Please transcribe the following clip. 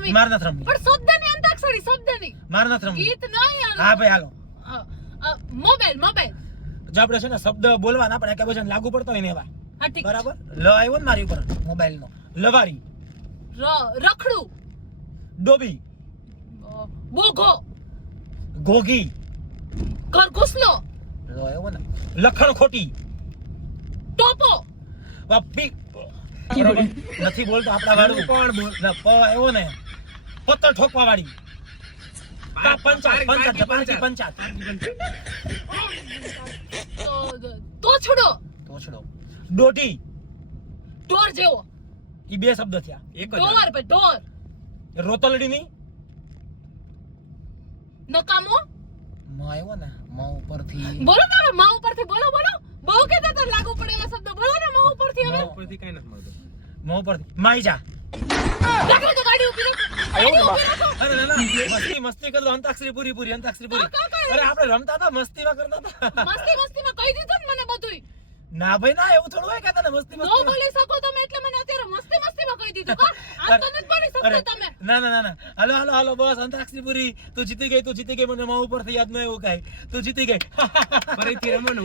રમી માર નથી રમવી. પણ શબ્દની અંતાક્ષરી શબ્દની માર નથી રમવી. ગીત નહીં યાર હા ભાઈ હાલો. મોબાઈલ જો આપણે છે ને શબ્દ બોલવાના આપણે કે વચન લાગુ પડતો હોય ને એવા. હા ઠીક બરાબર. લ આવ્યો ને મારી ઉપર મોબાઈલ નો. લવારી. રખડું ડોબી. બોઘો ઘોઘી. ઘરઘુસલો લ આવ્યો ને. લખણ ખોટી. ટોપો વાપી. બરાબર. નથી બોલતો આપડા વાળું કોણ બોલ ના પ આવ્યો ને. પત્તર ઠોકવા વાળી. પંચાત. તોછડો તોછડો. ડોટી. ઢોર જેવો ઈ બે શબ્દ થયા. એક જ ઢોર ભાઈ ઢોર રોતલડીની. નકામો માં આવ્યો ને માં ઉપરથી. બોલો તમે માં ઉપરથી બોલો બહુ કહેતા તો લાગુ પડે એવા શબ્દ બોલો ને માં ઉપરથી હવે ઉપરથી કઈ નથી મળતું. માં ઉપરથી. માઈજા. રાખો તો ગાડી ઊભી રાખો અરે ના મસ્તી કરલો. અંતાક્ષરી પૂરી અંતાક્ષરી પૂરી. અરે આપણે રમતા હતા મસ્તીમાં કરતા હતા. મસ્તીમાં કહી દીધું ને મને બધુંય ના ભાઈ ના એવું થોડું હોય કે તને મસ્તી નો બોલી શકો તમે એટલે મને અત્યારે મસ્તીમાં કહી દીધું કા આમ તો નથી બોલી શકતા તમે ના હાલો બસ અંતાક્ષરી પૂરી. તું જીતી ગઈ મને માં ઉપરથી યાદ ન આવ્યું કાઈ. તું જીતી ગઈ. ફરીથી રમો ને